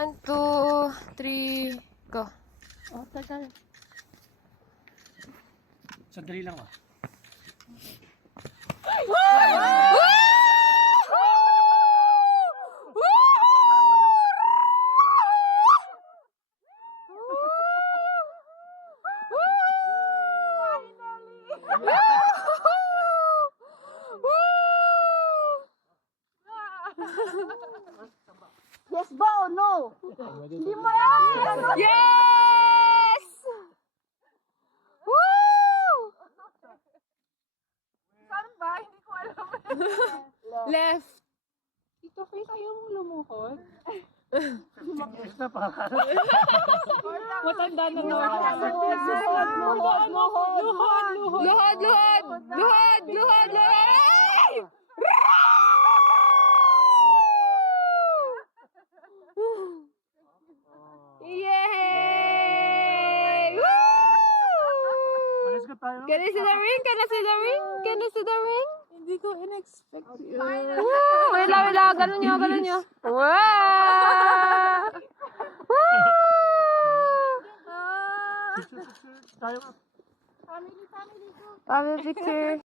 1, 2, 3, go. Oh, tagal. Sandali lang ah. Yes ba o no? Hindi mo yan! Yes! Woo! Saan ba? Hindi ko alam. Left. Tito Chris, ayaw mong lumuhod? 15 years na pa. Matanda na naman. Luhod, luhod! Luhod, luhod, luhod! Yay! Woo! Alis ka tayo. Can I see the ring? Can I see the ring? Can I see the ring? Hindi ko in-expect yun. Wait lang. Ganun nyo. Wow! Woo! Tayo. Family ko. Family picture.